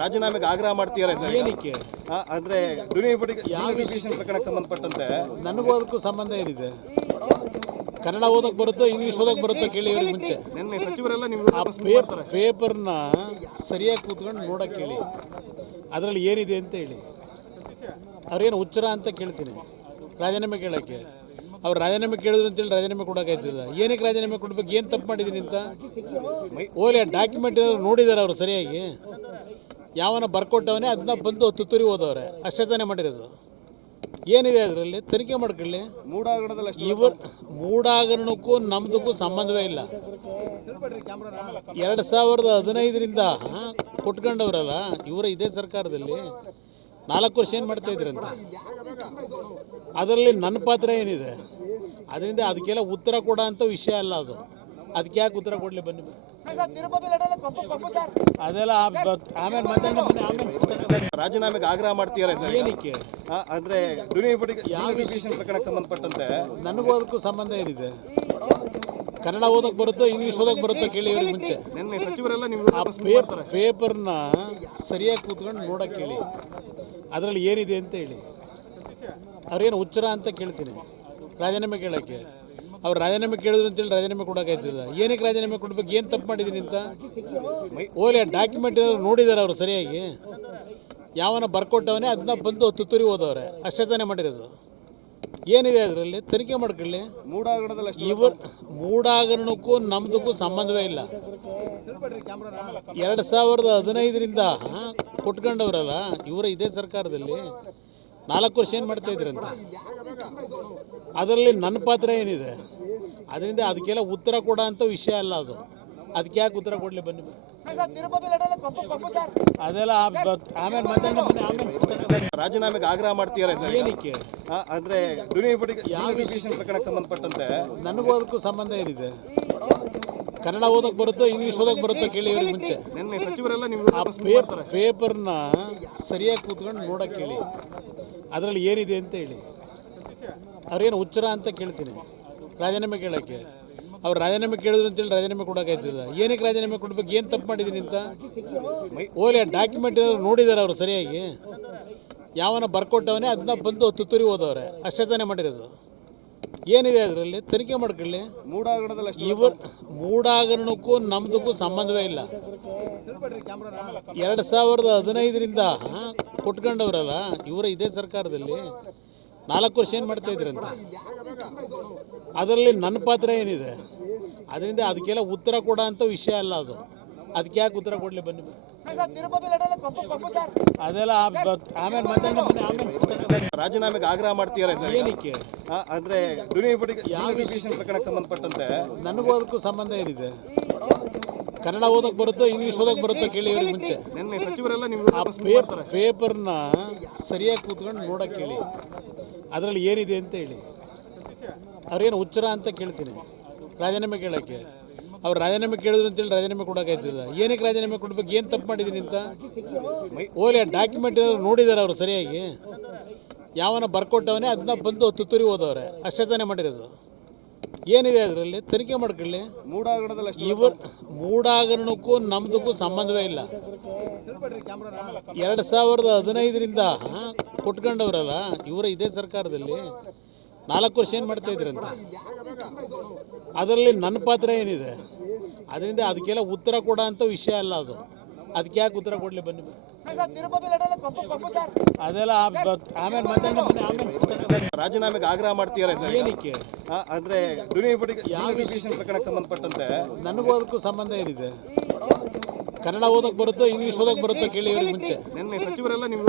ರಾಜೀನಾಮೆಗೆ ಆಗ್ರಹ ಮಾಡ್ತೀರಾ ಸರ್? ಏನಕ್ಕೆ ಅಂದ್ರೆ ಡಿನೋಟಿಫಿಕೇಶನ್ ಪ್ರಕರಣಕ್ಕೆ ಸಂಬಂಧಪಟ್ಟಂತೆ ನನಗೂ ಅದಕ್ಕೂ ಸಂಬಂಧ ಏನಿದೆ? ಕನ್ನಡ ಓದಕ್ಕೆ ಬರುತ್ತೋ ಇಂಗ್ಲೀಷ್ ಓದಕ್ಕೆ ಬರುತ್ತೋ ಕೇಳಿ ಇವ್ರಿಗೆ ಮುಂಚೆ. ನಿನ್ನೆ ಸಚಿವರೆಲ್ಲ ನೀವು ಆ ಪೇಪರ್ನ ಸರಿಯಾಗಿ ಕೂತ್ಕೊಂಡು ನೋಡೋಕೆ ಹೇಳಿ, ಅದರಲ್ಲಿ ಏನಿದೆ ಅಂತ ಹೇಳಿ. ಅವ್ರೇನು ಹುಚ್ಚರ ಅಂತ ಕೇಳ್ತೀನಿ ರಾಜೀನಾಮೆ ಕೇಳೋಕ್ಕೆ. ಅವ್ರು ರಾಜೀನಾಮೆ ಕೇಳಿದ್ರು ಅಂತೇಳಿ ರಾಜೀನಾಮೆ ಕೊಡೋಕ್ಕಾಯ್ತದ? ಏನಕ್ಕೆ ರಾಜೀನಾಮೆ ಕೊಡ್ಬೇಕು? ಏನು ತಪ್ಪು ಮಾಡಿದ್ದೀನಿ ಅಂತ ಓಲೆ ಡಾಕ್ಯುಮೆಂಟ್ ನೋಡಿದ್ದಾರೆ ಅವರು ಸರಿಯಾಗಿ. ಯಾವನ ಬರ್ಕೊಟ್ಟವನೇ ಅದನ್ನ ಬಂದು ತುತ್ತೂರಿ ಓದವ್ರೆ, ಅಷ್ಟೇ ತಾನೇ ಮಾಡಿರೋದು. ಏನಿದೆ ಅದರಲ್ಲಿ? ತನಿಖೆ ಮಾಡ್ಕೊಳ್ಳಿ. ಇವರು ಮೂಡಾಗರಣಕ್ಕೂ ನಮ್ದಕ್ಕೂ ಸಂಬಂಧವೇ ಇಲ್ಲ. 2015ರಿಂದ ಕೊಟ್ಕೊಂಡವ್ರಲ್ಲ ಇವರ ಇದೇ ಸರ್ಕಾರದಲ್ಲಿ 4 ವರ್ಷ ಏನು ಮಾಡ್ತಾ ಇದ್ರಂತ. ಅದರಲ್ಲಿ ನನ್ನ ಪಾತ್ರ ಏನಿದೆ? ಅದರಿಂದ ಅದಕ್ಕೆಲ್ಲ ಉತ್ತರ ಕೊಡೋ ಅಂಥ ವಿಷಯ ಅಲ್ಲ ಅದು. ಅದಕ್ಕೆ ಯಾಕೆ ಉತ್ತರ ಕೊಡಲಿ? ಬನ್ನಿ ಅದೆಲ್ಲ ಆಮೇಲೆ ಮಾತಾಡ್ತೀನಿ. ರಾಜೀನಾಮೆಗೆ ಆಗ್ರಹ ಮಾಡ್ತೀರಾ ಸರ್? ಏನಕ್ಕೆ ಅಂದ್ರೆ ಡಿನೋಟಿಫಿಕೇಶನ್ ಪ್ರಕರಣಕ್ಕೆ ಸಂಬಂಧಪಟ್ಟಂತೆ ನನಗೂ ಅದಕ್ಕೂ ಸಂಬಂಧ ಏನಿದೆ? ಕನ್ನಡ ಓದಕ್ಕೆ ಬರುತ್ತೋ ಇಂಗ್ಲೀಷ್ ಓದಕ್ಕೆ ಬರುತ್ತೋ ಕೇಳಿ ಇವ್ರಿಗೆ ಮುಂಚೆ. ನಿನ್ನೆ ಸಚಿವರೆಲ್ಲ ನೀವು ಪೇಪರ್ನ ಸರಿಯಾಗಿ ಕೂತ್ಕೊಂಡು ನೋಡೋಕೆ ಹೇಳಿ, ಅದರಲ್ಲಿ ಏನಿದೆ ಅಂತ ಹೇಳಿ. ಅವ್ರೇನು ಹುಚ್ಚರ ಅಂತ ಕೇಳ್ತೀನಿ ರಾಜೀನಾಮೆ ಕೇಳೋಕ್ಕೆ. ಅವ್ರು ರಾಜೀನಾಮೆ ಕೇಳಿದ್ರು ಅಂತೇಳಿ ರಾಜೀನಾಮೆ ಕೊಡೋಕ್ಕಾಯ್ತದ? ಏನಕ್ಕೆ ರಾಜೀನಾಮೆ ಕೊಡ್ಬೇಕು? ಏನು ತಪ್ಪು ಮಾಡಿದ್ದೀನಿ ಅಂತ ಓಲೆ ಡಾಕ್ಯುಮೆಂಟ್ ನೋಡಿದ್ದಾರೆ ಅವರು ಸರಿಯಾಗಿ. ಯಾವನ ಬರ್ಕೊಟ್ಟವನೇ ಅದನ್ನ ಬಂದು ತುತ್ತೂರಿ ಓದವ್ರೆ, ಅಷ್ಟೇ ತಾನೇ ಮಾಡಿರೋದು. ಏನಿದೆ ಅದರಲ್ಲಿ? ತನಿಖೆ ಮಾಡ್ಕೊಳ್ಳಿ. ಇವರು ಮೂಡಾಗರಣಕ್ಕೂ ನಮ್ದಕ್ಕೂ ಸಂಬಂಧವೇ ಇಲ್ಲ. 2015ರಿಂದ ಕೊಟ್ಕೊಂಡವ್ರಲ್ಲ ಇವರ ಇದೇ ಸರ್ಕಾರದಲ್ಲಿ 4 ವರ್ಷ ಏನು ಮಾಡ್ತಾ ಇದ್ರಂತ. ಅದರಲ್ಲಿ ನನ್ನ ಪಾತ್ರ ಏನಿದೆ? ಅದರಿಂದ ಅದಕ್ಕೆಲ್ಲ ಉತ್ತರ ಕೊಡೋ ಅಂಥ ವಿಷಯ ಅಲ್ಲ ಅದು. ಅದಕ್ಕೆ ಯಾಕೆ ಉತ್ತರ ಕೊಡಲಿ? ಬನ್ನಿ ಅದೆಲ್ಲ ಆಮೇಲೆ ಮಾತಾಡ್ತೀನಿ. ರಾಜೀನಾಮೆಗೆ ಆಗ್ರಹ ಮಾಡ್ತೀರಾ ಸರ್? ಏನಕ್ಕೆ ಅಂದ್ರೆ ಡಿನೋಟಿಫಿಕೇಶನ್ ಪ್ರಕರಣಕ್ಕೆ ಸಂಬಂಧಪಟ್ಟಂತೆ ನನಗೂ ಅದಕ್ಕೂ ಸಂಬಂಧ ಏನಿದೆ? ಕನ್ನಡ ಓದಕ್ಕೆ ಬರುತ್ತೋ ಇಂಗ್ಲೀಷ್ ಓದಕ್ಕೆ ಬರುತ್ತೋ ಕೇಳಿ ಇವ್ರಿಗೆ ಮುಂಚೆ. ನಿನ್ನೆ ಸಚಿವರೆಲ್ಲ ನೀವು ಪೇಪರ್ನ ಸರಿಯಾಗಿ ಕೂತ್ಕೊಂಡು ನೋಡೋಕೆ ಹೇಳಿ, ಅದರಲ್ಲಿ ಏನಿದೆ ಅಂತ ಹೇಳಿ. ಅವ್ರೇನು ಹುಚ್ಚರ ಅಂತ ಕೇಳ್ತೀನಿ ರಾಜೀನಾಮೆ ಕೇಳೋಕ್ಕೆ. ಅವ್ರು ರಾಜೀನಾಮೆ ಕೇಳಿದ್ರು ಅಂತೇಳಿ ರಾಜೀನಾಮೆ ಕೊಡೋಕ್ಕಾಯ್ತದ? ಏನಕ್ಕೆ ರಾಜೀನಾಮೆ ಕೊಡ್ಬೇಕು? ಏನು ತಪ್ಪು ಮಾಡಿದ್ದೀನಿ ಅಂತ ಓಲೆ ಡಾಕ್ಯುಮೆಂಟ್ ನೋಡಿದ್ದಾರೆ ಅವರು ಸರಿಯಾಗಿ. ಯಾವನ ಬರ್ಕೊಟ್ಟವನೇ ಅದನ್ನ ಬಂದು ತುತ್ತೂರಿ ಓದವ್ರೆ, ಅಷ್ಟೇ ತಾನೇ ಮಾಡಿರೋದು. ಏನಿದೆ ಅದರಲ್ಲಿ? ತನಿಖೆ ಮಾಡ್ಕೊಳ್ಳಿ. ಇವರು ಮೂಡಾಗರಣಕ್ಕೂ ನಮ್ದಕ್ಕೂ ಸಂಬಂಧವೇ ಇಲ್ಲ. 2015ರಿಂದ ಕೊಟ್ಕೊಂಡವ್ರಲ್ಲ ಇವರ ಇದೇ ಸರ್ಕಾರದಲ್ಲಿ 4 ವರ್ಷ ಏನು ಮಾಡ್ತಾ ಇದ್ರಂತ. ಅದರಲ್ಲಿ ನನ್ನ ಪಾತ್ರ ಏನಿದೆ? ಅದರಿಂದ ಅದಕ್ಕೆಲ್ಲ ಉತ್ತರ ಕೊಡೋ ಅಂಥ ವಿಷಯ ಅಲ್ಲ ಅದು. ಅದಕ್ಕೆ ಯಾಕೆ ಉತ್ತರ ಕೊಡಲಿ? ಬನ್ನಿ ಅದೆಲ್ಲ ಆಮೇಲೆ ಮಾತಾಡ್ತೀನಿ. ರಾಜೀನಾಮೆಗೆ ಆಗ್ರಹ ಮಾಡ್ತೀರಾ ಸರ್? ಏನಕ್ಕೆ ಅಂದ್ರೆ ಡಿನೋಟಿಫಿಕೇಶನ್ ಪ್ರಕರಣಕ್ಕೆ ಸಂಬಂಧಪಟ್ಟಂತೆ ನನಗೂ ಅದಕ್ಕೂ ಸಂಬಂಧ ಏನಿದೆ? ಕನ್ನಡ ಓದಕ್ಕೆ ಬರುತ್ತೋ ಇಂಗ್ಲೀಷ್ ಓದಕ್ಕೆ ಬರುತ್ತೋ ಕೇಳಿ ಇವ್ರಿಗೆ ಮುಂಚೆ. ನಿನ್ನೆ ಸಚಿವರೆಲ್ಲ ನೀವು ಪೇಪರ್ನ ಸರಿಯಾಗಿ ಕೂತ್ಕೊಂಡು ನೋಡೋಕೆ ಹೇಳಿ, ಅದರಲ್ಲಿ ಏನಿದೆ ಅಂತ ಹೇಳಿ. ಅವ್ರೇನು ಹುಚ್ಚರ ಅಂತ ಕೇಳ್ತೀನಿ ರಾಜೀನಾಮೆ ಕೇಳೋಕ್ಕೆ. ಅವ್ರು ರಾಜೀನಾಮೆ ಕೇಳಿದ್ರು ಅಂತೇಳಿ ರಾಜೀನಾಮೆ ಕೊಡೋಕ್ಕಾಯ್ತದ? ಏನಕ್ಕೆ ರಾಜೀನಾಮೆ ಕೊಡ್ಬೇಕು? ಏನು ತಪ್ಪು ಮಾಡಿದ್ದೀನಿ ಅಂತ ಓಲೆ ಡಾಕ್ಯುಮೆಂಟ್ ನೋಡಿದ್ದಾರೆ ಅವರು ಸರಿಯಾಗಿ. ಯಾವನ ಬರ್ಕೊಟ್ಟವನೇ ಅದನ್ನ ಬಂದು ತುತ್ತೂರಿ ಓದವ್ರೆ, ಅಷ್ಟೇ ತಾನೇ ಮಾಡಿರೋದು. ಏನಿದೆ ಅದರಲ್ಲಿ? ತನಿಖೆ ಮಾಡ್ಕೊಳ್ಳಿ. ಇವರು ಮೂಡಾಗರಣಕ್ಕೂ ನಮ್ದಕ್ಕೂ ಸಂಬಂಧವೇ ಇಲ್ಲ. 2015ರಿಂದ ಕೊಟ್ಕೊಂಡವ್ರಲ್ಲ ಇವರ ಇದೇ ಸರ್ಕಾರದಲ್ಲಿ 4 ವರ್ಷ ಏನು ಮಾಡ್ತಾ ಇದ್ರಂತ. ಅದರಲ್ಲಿ ನನ್ನ ಪಾತ್ರ ಏನಿದೆ? ಅದರಿಂದ ಅದಕ್ಕೆಲ್ಲ ಉತ್ತರ ಕೊಡೋ ಅಂಥ ವಿಷಯ ಅಲ್ಲ ಅದು. ಅದಕ್ಕೆ ಯಾಕೆ ಉತ್ತರ ಕೊಡಲಿ? ಬನ್ನಿ ಅದೆಲ್ಲ ಆಮೇಲೆ ಮಾತಾಡ್ತೀನಿ. ರಾಜೀನಾಮೆಗೆ ಆಗ್ರಹ ಮಾಡ್ತೀರಾ ಸರ್? ಏನಕ್ಕೆ ಅಂದ್ರೆ ಡಿನೋಟಿಫಿಕೇಶನ್ ಪ್ರಕರಣಕ್ಕೆ ಸಂಬಂಧಪಟ್ಟಂತೆ ನನಗೂ ಅದಕ್ಕೂ ಸಂಬಂಧ ಏನಿದೆ? ಕನ್ನಡ ಓದಕ್ಕೆ ಬರುತ್ತೋ ಇಂಗ್ಲೀಷ್ ಓದಕ್ಕೆ ಬರುತ್ತೋ ಕೇಳಿ ಇವ್ರಿಗೆ ಮುಂಚೆ. ನಿನ್ನೆ ಸಚಿವರೆಲ್ಲ ನೀವು ಅದಕ್ಕೆ ಯಾಕೆ ಉತ್ತರ ಕೊಡಲಿ? ಬನ್ನಿ ಅದೆಲ್ಲ ಆಮೇಲೆ ಮಾತಾಡ್ತೀನಿ. ರಾಜೀನಾಮೆಗೆ ಆಗ್ರಹ ಮಾಡ್ತೀರಾ ಸರ್? ಏನಕ್ಕೆ ಅಂದ್ರೆ ಡಿನೋಟಿಫಿಕೇಶನ್ ಪ್ರಕರಣಕ್ಕೆ ಸಂಬಂಧಪಟ್ಟಂತೆ ನನಗೂ ಅದಕ್ಕೂ ಸಂಬಂಧ ಏನಿದೆ? ಕನ್ನಡ ಓದಕ್ಕೆ ಬರುತ್ತೋ ಇಂಗ್ಲೀಷ್ ಓದಕ್ಕೆ ಬರುತ್ತೋ ಕೇಳಿ ಇವ್ರಿಗೆ ಮುಂಚೆ. ನಿನ್ನೆ ಸಚಿವರೆಲ್ಲ ನೀವು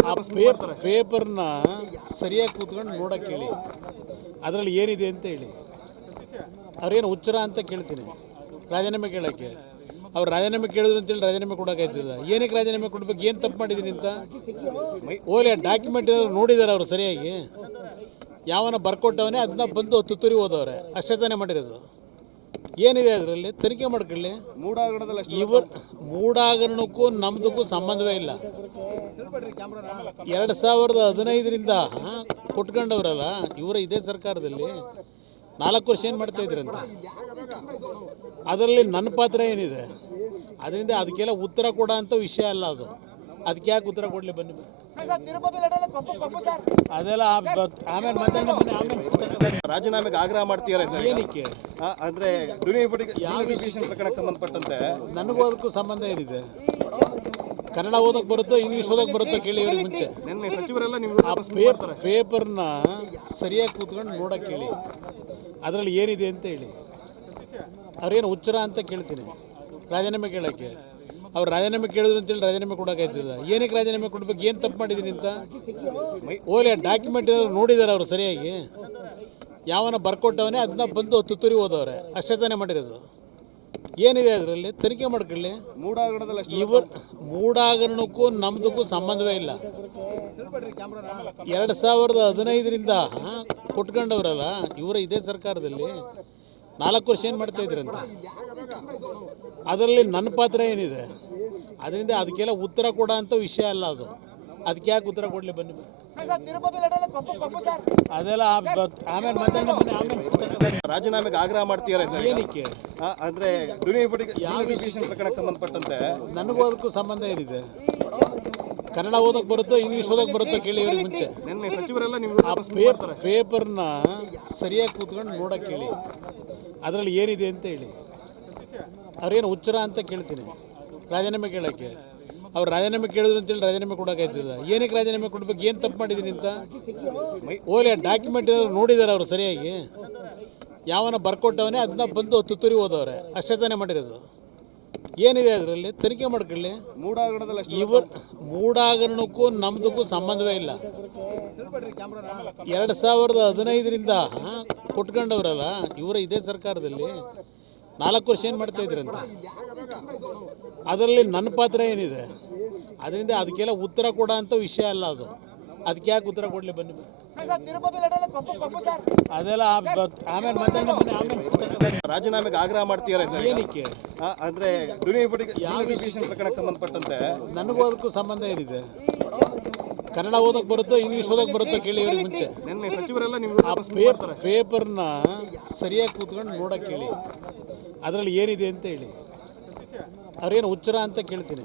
ಪೇಪರ್ನ ಸರಿಯಾಗಿ ಕೂತ್ಕೊಂಡು ನೋಡೋಕೆ ಹೇಳಿ, ಅದರಲ್ಲಿ ಏನಿದೆ ಅಂತ ಹೇಳಿ. ಅವ್ರೇನು ಹುಚ್ಚರ ಅಂತ ಕೇಳ್ತೀನಿ ರಾಜೀನಾಮೆ ಕೇಳೋಕ್ಕೆ. ಅವ್ರು ರಾಜೀನಾಮೆ ಕೇಳಿದ್ರು ಅಂತೇಳಿ ರಾಜೀನಾಮೆ ಕೊಡೋಕ್ಕಾಯ್ತದ? ಏನಕ್ಕೆ ರಾಜೀನಾಮೆ ಕೊಡ್ಬೇಕು? ಏನು ತಪ್ಪು ಮಾಡಿದ್ದೀನಿ ಅಂತ ಓಲೆ ಡಾಕ್ಯುಮೆಂಟ್ ನೋಡಿದ್ದಾರೆ ಅವರು ಸರಿಯಾಗಿ. ಯಾವನ ಬರ್ಕೊಟ್ಟವನೇ ಅದನ್ನ ಬಂದು ತುತ್ತೂರಿ ಓದವ್ರೆ, ಅಷ್ಟೇ ತಾನೇ ಮಾಡಿರೋದು. ಏನಿದೆ ಅದರಲ್ಲಿ? ತನಿಖೆ ಮಾಡ್ಕೊಳ್ಳಿ. ಇವರು ಮೂಡಾಗರಣಕ್ಕೂ ನಮ್ದಕ್ಕೂ ಸಂಬಂಧವೇ ಇಲ್ಲ. 2015ರಿಂದ ಕೊಟ್ಕೊಂಡವ್ರಲ್ಲ ಇವರ ಇದೇ ಸರ್ಕಾರದಲ್ಲಿ 4 ವರ್ಷ ಏನು ಮಾಡ್ತಾ ಇದ್ರಂತ. ಅದರಲ್ಲಿ ನನ್ನ ಪಾತ್ರ ಏನಿದೆ? ಅದರಿಂದ ಅದಕ್ಕೆಲ್ಲ ಉತ್ತರ ಕೊಡೋ ಅಂಥ ವಿಷಯ ಅಲ್ಲ ಅದು. ಅದಕ್ಕೆ ಯಾಕೆ ಉತ್ತರ ಕೊಡಲಿ ಬನ್ನಿ ತಿರುಪತಿ ಲಡ್ಡಲ್ಲಿ ಕಬ್ಬು ಸರ್. ಅದೆಲ್ಲ ಆಮೇಲೆ ಮಾತಾಡೋಣ ಬನ್ನಿ ಆಮೇಲೆ ರಾಜೀನಾಮೆಗೆ ಆಗ್ರಹ ಮಾಡ್ತೀರಾ ಸರ್? ಏನಕ್ಕೆ ಅಂದ್ರೆ ಡಿನೋಟಿಫಿಕೇಶನ್ ಪ್ರಕರಣಕ್ಕೆ ಸಂಬಂಧಪಟ್ಟಂತೆ ನನಗೂ ಅದಕ್ಕೂ ಸಂಬಂಧ ಏನಿದೆ? ಕನ್ನಡ ಓದಕ್ಕೆ ಬರುತ್ತೋ ಇಂಗ್ಲೀಷ್ ಓದಕ್ಕೆ ಬರುತ್ತೋ ಕೇಳಿ ಇವ್ರಿಗೆ ಮುಂಚೆ. ನಿನ್ನೆ ಸಚಿವರೆಲ್ಲ ನಿಮ್ಗೆ ಪೇಪರ್ನ ಸರಿಯಾಗಿ ಕೂತ್ಕೊಂಡು ನೋಡೋಕೆ ಹೇಳಿ, ಅದರಲ್ಲಿ ಏನಿದೆ ಅಂತ ಹೇಳಿ. ಅವ್ರೇನು ಹುಚ್ಚರ ಅಂತ ಕೇಳ್ತೀನಿ ರಾಜೀನಾಮೆ ಕೇಳೋಕ್ಕೆ. ಅವ್ರು ರಾಜೀನಾಮೆ ಕೇಳಿದ್ರು ಅಂತೇಳಿ ರಾಜೀನಾಮೆ ಕೊಡೋಕ್ಕಾಯ್ತದ? ಏನಕ್ಕೆ ರಾಜೀನಾಮೆ ಕೊಡ್ಬೇಕು? ಏನು ತಪ್ಪು ಮಾಡಿದ್ದೀನಿ ಅಂತ ಓಲೆ ಡಾಕ್ಯುಮೆಂಟ್ ಏನಾದ್ರು ನೋಡಿದ್ದಾರೆ ಅವರು ಸರಿಯಾಗಿ? ಯಾವನ ಬರ್ಕೊಟ್ಟವನೇ ಅದನ್ನ ಬಂದು ತುತ್ತೂರಿ ಓದವ್ರೆ, ಅಷ್ಟೇ ತಾನೇ ಮಾಡಿರೋದು. ಏನಿದೆ ಅದರಲ್ಲಿ? ತನಿಖೆ ಮಾಡ್ಕೊಳ್ಳಿ. ಮೂಡಾಗಡದಲ್ಲಿ ಇವರು ಮೂಡಾಗರಣಕ್ಕೂ ನಮ್ದಕ್ಕೂ ಸಂಬಂಧವೇ ಇಲ್ಲ. 2015ರಿಂದ ಕೊಟ್ಕೊಂಡವ್ರಲ್ಲ ಇವರ ಇದೇ ಸರ್ಕಾರದಲ್ಲಿ 4 ವರ್ಷ ಏನು ಮಾಡ್ತಾ ಇದ್ರಂತ? ಅದರಲ್ಲಿ ನನ್ನ ಪಾತ್ರ ಏನಿದೆ? ಅದರಿಂದ ಅದಕ್ಕೆಲ್ಲ ಉತ್ತರ ಕೊಡೋ ಅಂಥ ವಿಷಯ ಅಲ್ಲ ಅದು. ಅದಕ್ಕೆ ಯಾಕೆ ಉತ್ತರ ಕೊಡಲಿ ಬನ್ನಿ ತಿರುಪತಿ ಲಡ್ಡಲ್ಲಿ ಕಬ್ಬು ಸರ್. ಅದೆಲ್ಲ ಆಮೇಲೆ ಮಾತಾಡೋಣ ಬನ್ನಿ ಆಮೇಲೆ ರಾಜೀನಾಮೆಗೆ ಆಗ್ರಹ ಮಾಡ್ತೀರಾ ಸರ್? ಏನಕ್ಕೆ ಅಂದ್ರೆ ಡಿನೋಟಿಫಿಕೇಶನ್ ಪ್ರಕರಣಕ್ಕೆ ಸಂಬಂಧಪಟ್ಟಂತೆ ನನಗೂ ಅದಕ್ಕೂ ಸಂಬಂಧ ಏನಿದೆ? ಕನ್ನಡ ಓದಕ್ಕೆ ಬರುತ್ತೋ ಇಂಗ್ಲೀಷ್ ಓದಕ್ಕೆ ಬರುತ್ತೋ ಕೇಳಿ ಇವ್ರಿಗೆ ಮುಂಚೆ. ನಿನ್ನೆ ಸಚಿವರೆಲ್ಲ ನಿಮ್ಗೆ ಪೇಪರ್ನ ಸರಿಯಾಗಿ ಕೂತ್ಕೊಂಡು ನೋಡೋಕೆ ಹೇಳಿ, ಅದರಲ್ಲಿ ಏನಿದೆ ಅಂತ ಹೇಳಿ. ಅವ್ರೇನು ಹುಚ್ಚರ ಅಂತ ಕೇಳ್ತೀನಿ ರಾಜೀನಾಮೆ ಕೇಳೋಕ್ಕೆ. ಅವ್ರು ರಾಜೀನಾಮೆ ಕೇಳಿದ್ರು ಅಂತೇಳಿ ರಾಜೀನಾಮೆ ಕೊಡೋಕ್ಕಾಯ್ತದ? ಏನಕ್ಕೆ ರಾಜೀನಾಮೆ ಕೊಡ್ಬೇಕು? ಏನು ತಪ್ಪು ಮಾಡಿದ್ದೀನಿ ಅಂತ ಓಲೆ ಡಾಕ್ಯುಮೆಂಟ್ ಏನಾದ್ರು ನೋಡಿದ್ದಾರೆ ಅವರು ಸರಿಯಾಗಿ? ಯಾವನ ಬರ್ಕೊಟ್ಟವನೇ ಅದನ್ನ ಬಂದು ತುತ್ತೂರಿ ಓದವ್ರೆ, ಅಷ್ಟೇ ತಾನೇ ಮಾಡಿರೋದು. ಏನಿದೆ ಅದರಲ್ಲಿ? ತನಿಖೆ ಮಾಡ್ಕೊಳ್ಳಿ. ಮೂಡಾಗಡದಲ್ಲಿ ಇವರು ಮೂಡಾಗರಣಕ್ಕೂ ನಮ್ದಕ್ಕೂ ಸಂಬಂಧವೇ ಇಲ್ಲ. 2015ರಿಂದ ಕೊಟ್ಕೊಂಡವ್ರಲ್ಲ ಇವರ ಇದೇ ಸರ್ಕಾರದಲ್ಲಿ 4 ವರ್ಷ ಏನು ಮಾಡ್ತಾ ಇದ್ರಂತ? ಅದರಲ್ಲಿ ನನ್ನ ಪಾತ್ರ ಏನಿದೆ? ಅದರಿಂದ ಅದಕ್ಕೆಲ್ಲ ಉತ್ತರ ಕೊಡೋ ಅಂಥ ವಿಷಯ ಅಲ್ಲ ಅದು. ಅದಕ್ಕೆ ಯಾಕೆ ಉತ್ತರ ಕೊಡಲಿ ಬನ್ನಿ ತಿರುಪತಿ ಲಡ್ಡಲ್ಲಿ ಕಬ್ಬು ಸರ್. ಅದೆಲ್ಲ ಆಮೇಲೆ ಮಾತಾಡೋಣ ಬನ್ನಿ ಆಮೇಲೆ ರಾಜೀನಾಮೆಗೆ ಆಗ್ರಹ ಮಾಡ್ತೀರಾ ಸರ್? ಏನಕ್ಕೆ ಅಂದ್ರೆ ಡಿನೋಟಿಫಿಕೇಶನ್ ಪ್ರಕರಣಕ್ಕೆ ಸಂಬಂಧಪಟ್ಟಂತೆ ನನಗೂ ಅದಕ್ಕೂ ಸಂಬಂಧ ಏನಿದೆ? ಕನ್ನಡ ಓದಕ್ಕೆ ಬರುತ್ತೋ ಇಂಗ್ಲೀಷ್ ಓದಕ್ಕೆ ಬರುತ್ತೋ ಕೇಳಿ ಇವ್ರಿಗೆ ಮುಂಚೆ. ನಿನ್ನೆ ಸಚಿವರೆಲ್ಲ ನಿಮ್ಗೆ ಪೇಪರ್ನ ಸರಿಯಾಗಿ ಕೂತ್ಕೊಂಡು ನೋಡೋಕೆ ಹೇಳಿ, ಅದರಲ್ಲಿ ಏನಿದೆ ಅಂತ ಹೇಳಿ. ಅವ್ರೇನು ಹುಚ್ಚರ ಅಂತ ಕೇಳ್ತೀನಿ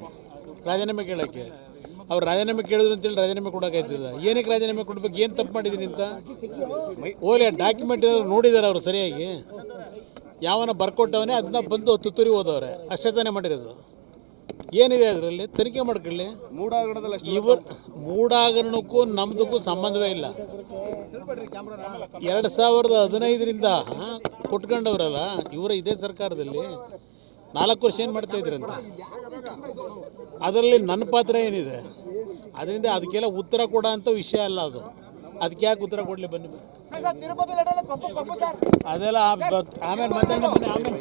ರಾಜೀನಾಮೆ ಕೇಳೋಕ್ಕೆ. ಅವ್ರು ರಾಜೀನಾಮೆ ಕೇಳಿದ್ರು ಅಂತೇಳಿ ರಾಜೀನಾಮೆ ಕೊಡೋಕ್ಕಾಯ್ತದ? ಏನಕ್ಕೆ ರಾಜೀನಾಮೆ ಕೊಡ್ಬೇಕು? ಏನು ತಪ್ಪು ಮಾಡಿದ್ದೀನಿ ಅಂತ ಓಲೆ ಡಾಕ್ಯುಮೆಂಟ್ ಏನಾದ್ರು ನೋಡಿದ್ದಾರೆ ಅವರು ಸರಿಯಾಗಿ? ಯಾವನ ಬರ್ಕೊಟ್ಟವನೇ ಅದನ್ನ ಬಂದು ತುತ್ತೂರಿ ಓದವ್ರೆ, ಅಷ್ಟೇ ತಾನೇ ಮಾಡಿರೋದು. ಏನಿದೆ ಅದರಲ್ಲಿ? ತನಿಖೆ ಮಾಡ್ಕೊಳ್ಳಿ. ಮೂಡಾಗಡದಲ್ಲಿ ಇವರು ಮೂಡಾಗರಣಕ್ಕೂ ನಮ್ದಕ್ಕೂ ಸಂಬಂಧವೇ ಇಲ್ಲ. 2015ರಿಂದ ಕೊಟ್ಕೊಂಡವ್ರಲ್ಲ ಇವರ ಇದೇ ಸರ್ಕಾರದಲ್ಲಿ 4 ವರ್ಷ ಏನು ಮಾಡ್ತಾ ಇದ್ರಂತ? ಅದರಲ್ಲಿ ನನ್ನ ಪಾತ್ರ ಏನಿದೆ? ಅದರಿಂದ ಅದಕ್ಕೆಲ್ಲ ಉತ್ತರ ಕೊಡೋ ಅಂಥ ವಿಷಯ ಅಲ್ಲ ಅದು. ಅದಕ್ಕೆ ಯಾಕೆ ಉತ್ತರ ಕೊಡಲಿ ಬನ್ನಿ ತಿರುಪತಿ ಲಡ್ಡಲ್ಲಿ ಕಬ್ಬು ಸರ್. ಅದೆಲ್ಲ ಆಮೇಲೆ ಮಾತಾಡೋಣ ಬನ್ನಿ ಆಮೇಲೆ